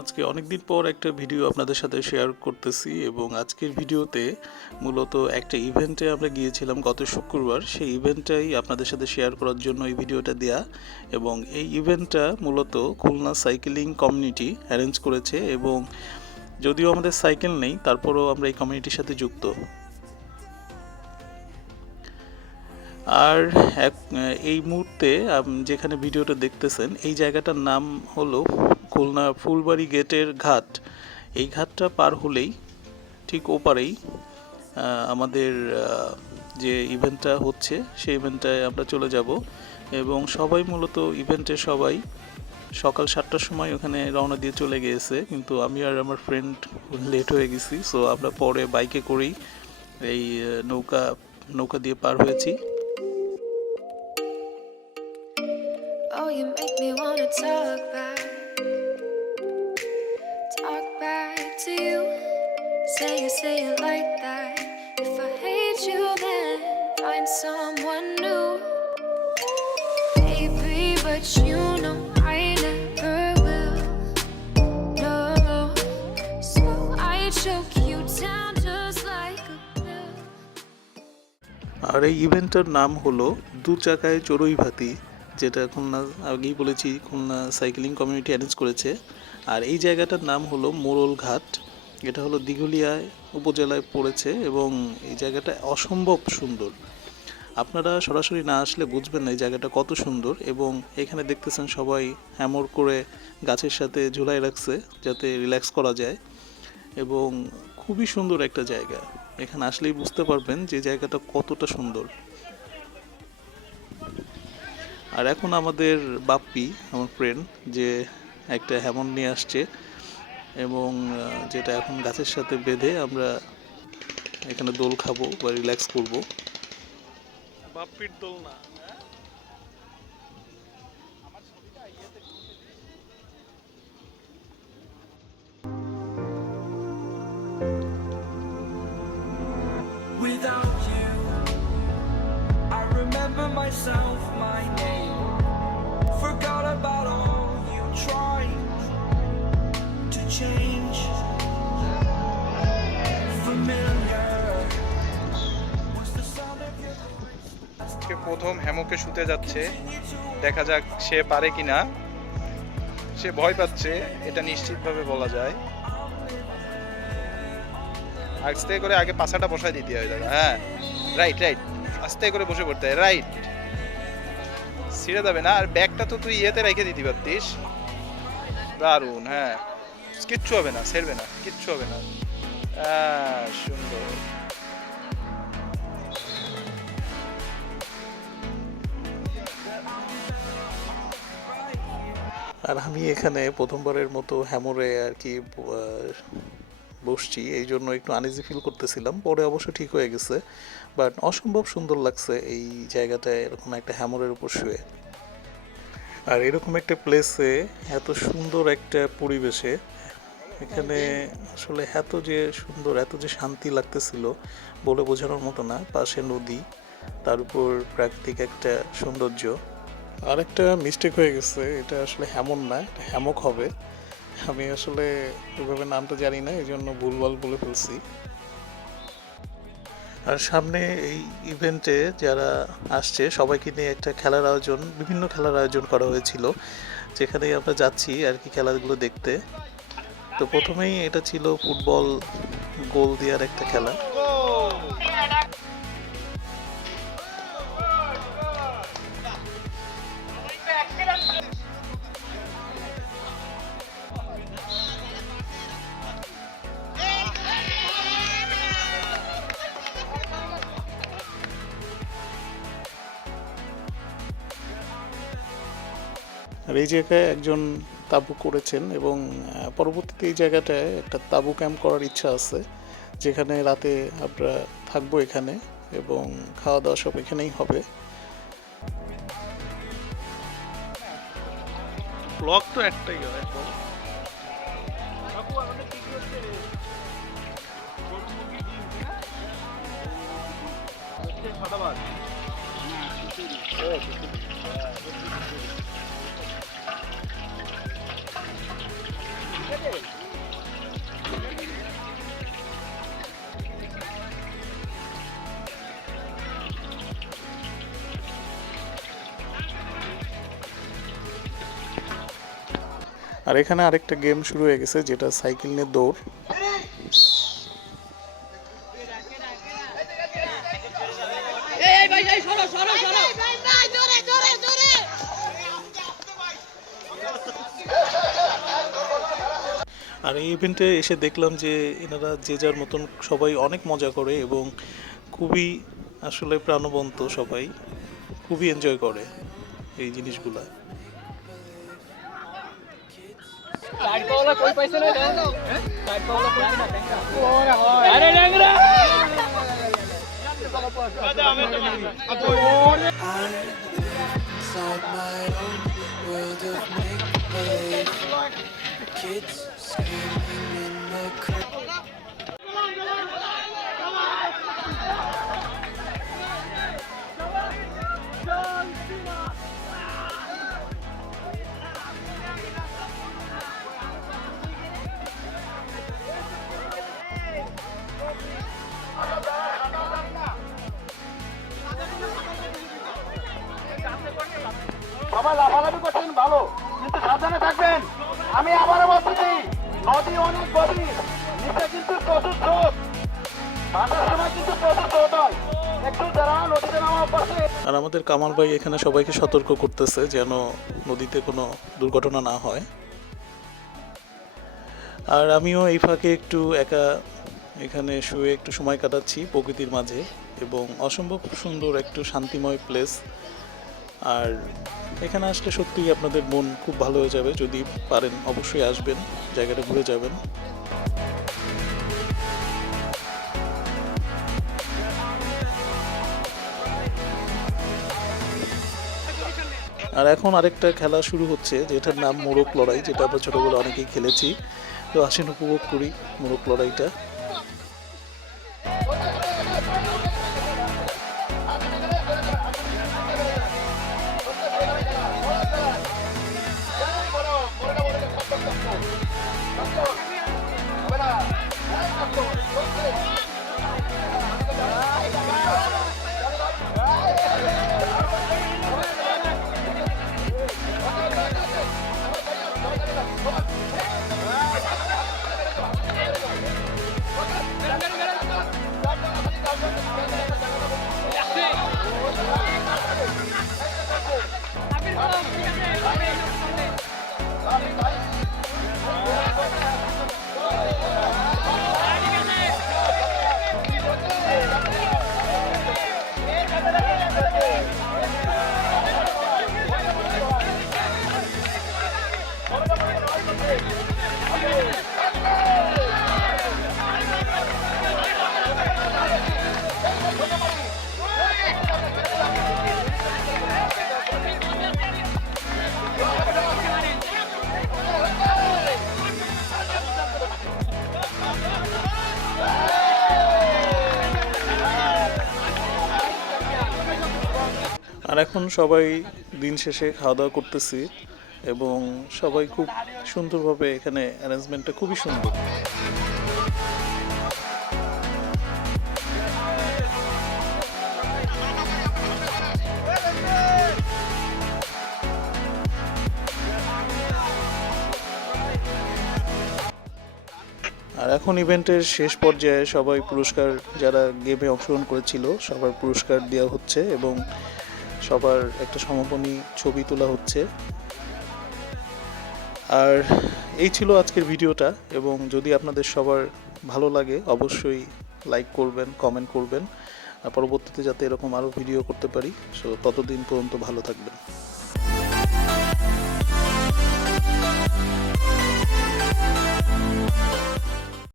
আজকে অনেকদিন পর একটা ভিডিও আপনাদের সাথে শেয়ার করতেছি এবং আজকের ভিডিওতে মূলত একটা ইভেন্টে আমরা গিয়েছিলাম গত শুক্রবার। সেই ইভেন্টটাই আপনাদের সাথে শেয়ার করার জন্য এই ভিডিওটা দেয়া, এবং এই ইভেন্টটা মূলত খুলনা সাইকেলিং কমিউনিটি অ্যারেঞ্জ করেছে, এবং যদিও আমাদের সাইকেল নেই তারপরেও আমরা এই কমিউনিটির সাথে যুক্ত। আর এই মুহূর্তে যেখানে ভিডিওটা দেখতেছেন এই জায়গাটার নাম হলো খুলনা ফুলবাড়ি গেটের ঘাট। এই ঘাটটা পার হলেই ঠিক ওপারেই আমাদের যে ইভেন্টটা হচ্ছে সেই ইভেন্টটায় আমরা চলে যাব, এবং সবাই মূলত ইভেন্টে সবাই সকাল 7টার সময় ওখানে রওনা দিয়ে চলে গিয়েছে, কিন্তু আমি আর আমার ফ্রেন্ড লেট হয়ে গেছি। সো আমরা পরে বাইকে করেই এই নৌকা দিয়ে পার হয়েছি। Oh, you make me wanna talk back to you. Say it like that. If I hate you, then find someone new. Baby, but you know I never will. No, so I choke you down just like a pill. আর এই ইভেন্টটার নাম হলো দু চাকায় চড়ুই ভাতি, যেটা খুলনা, আগেই বলেছি, খুলনা সাইকেলিং কমিউনিটি অ্যারেঞ্জ করেছে। আর এই জায়গাটার নাম হলো মোড়ল ঘাট। এটা হলো দিঘলিয়া উপজেলায় পড়েছে, এবং এই জায়গাটা অসম্ভব সুন্দর। আপনারা সরাসরি না আসলে বুঝবেন না এই জায়গাটা কত সুন্দর। এবং এখানে দেখতেছেন সবাই হ্যামর করে গাছের সাথে ঝুলাই রাখছে যাতে রিল্যাক্স করা যায়, এবং খুবই সুন্দর একটা জায়গা। এখানে আসলেই বুঝতে পারবেন যে জায়গাটা কতটা সুন্দর। আর এখন আমাদের বাপ্পি, আমার ফ্রেন্ড, যে একটা হ্যামন নিয়ে আসছে, এবং যেটা এখন গাছের সাথে বেঁধে আমরা এখানে দোল খাবো বা রিল্যাক্স করবো। বাপ্পির দোল না, Without you, I remember myself, my name. Forgot about all you tried to change. Familiar was the sound of your voice. আজকে প্রথম হ্যামকে শুতে যাচ্ছে, দেখা যাক সে পারে কিনা। সে ভয় পাচ্ছে, এটা নিশ্চিতভাবে বলা যায়। আস্তে করে আগে পাছাটা বসায় দিতে হয় দাদা। হ্যাঁ, রাইট, আস্তে করে বসে পড়তে হয়, রাইট। ছিঁড়ে যাবে না। আর ব্যাগটা তো তুই ইয়েতে রেখে দিতে পারতিস। দারুণ, হ্যাঁ, কিচ্ছু হবে না, ছেড়বে না, কিচ্ছু হবে না। সুন্দর। আর আমি এখানে প্রথমবারের মতো হ্যামরে আর কি বসছি, এই জন্য একটু আনইজি ফিল করতেছিলাম। পরে অবশ্য ঠিক হয়ে গেছে, বাট অসম্ভব সুন্দর লাগছে এই জায়গাটায় এরকম একটা হ্যামরের উপর শুয়ে। আর এরকম একটা প্লেসে, এত সুন্দর একটা পরিবেশে, এখানে আসলে এত যে সুন্দর, এত যে শান্তি লাগতেছিল বলে বোঝানোর মতো না। পাশে নদী, তার উপর প্রাকৃতিক একটা সৌন্দর্য। আর একটা মিস্টেক হয়ে গেছে, এটা আসলে হ্যামন না, এটা হ্যামক হবে। আমি আসলে ওইভাবে নামটা জানি না, এই জন্য ভুলভাল বলে ফেলছি। আর সামনে এই ইভেন্টে যারা আসছে সবাইকে নিয়ে একটা খেলার আয়োজন, বিভিন্ন খেলার আয়োজন করা হয়েছিল, যেখানে আমরা যাচ্ছি আর কি খেলাগুলো দেখতে। তো প্রথমেই এটা ছিল ফুটবল গোল দেওয়ার একটা খেলা। আর এই জায়গায় একজন তাঁবু করেছেন, এবং পরবর্তীতে এই জায়গাটায় একটা তাঁবু ক্যাম্প করার ইচ্ছা আছে, যেখানে রাতে আমরা থাকবো এখানে, এবং খাওয়া দাওয়া সব এখানেই হবে। ব্লগ তো একটাই হয়। আর এখানে আরেকটা গেম শুরু হয়ে গেছে, যেটা সাইকেল নিয়ে দৌড়। আর এই ইভেন্টে এসে দেখলাম যে এনারা যে যার মতন সবাই অনেক মজা করে এবং খুবই আসলে প্রাণবন্ত, সবাই খুবই এনজয় করে এই জিনিসগুলা। Inside my own world of make-believe. Kids screaming in the crowd. সবাই লাফালাফি করছেন ভালো, কিন্তু সাবধানে থাকবেন। আমি আবারও বলছি, নদী অনেক গভীর, নিচে কিন্তু প্রচুর স্রোত, ভাটার সময় কিন্তু প্রচুর স্রোত হয়। একটু যারা নদীতে নামার পাশে। আর আমাদের কামাল ভাই এখানে সবাইকে সতর্ক করতেছে যেন নদীতে কোনো দুর্ঘটনা না হয়। আর আমিও এই ফাঁকে একটু একা এখানে শুয়ে একটু সময় কাটাচ্ছি প্রকৃতির মাঝে, এবং অসম্ভব সুন্দর একটু শান্তিময় প্লেস। আর এখানে আসলে সত্যিই আপনাদের মন খুব ভালো হয়ে যাবে, যদি পারেন অবশ্যই আসবেন, জায়গাটা ঘুরে যাবেন। আর এখন আরেকটা খেলা শুরু হচ্ছে, যেটার নাম মোরগ লড়াই, যেটা আমরা ছোটবেলা অনেকেই খেলেছি। তো আসেন উপভোগ করি মোরগ লড়াইটা। আর এখন সবাই দিন শেষে খাওয়া দাওয়া করতেছি, এবং সবাই খুব সুন্দরভাবে, এখানে অ্যারেঞ্জমেন্টটা খুবই সুন্দর। আর এখন ইভেন্টের শেষ পর্যায়ে সবাই পুরস্কার, যারা গেমে অংশগ্রহণ করেছিল সবার পুরস্কার দেওয়া হচ্ছে, এবং সবার একটা সমাপনী ছবি তোলা হচ্ছে। আর এই ছিল আজকের ভিডিওটা, এবং যদি আপনাদের সবার ভালো লাগে অবশ্যই লাইক করবেন, কমেন্ট করবেন, আর পরবর্তীতে যাতে এরকম আরও ভিডিও করতে পারি। সো ততদিন পর্যন্ত ভালো থাকবেন।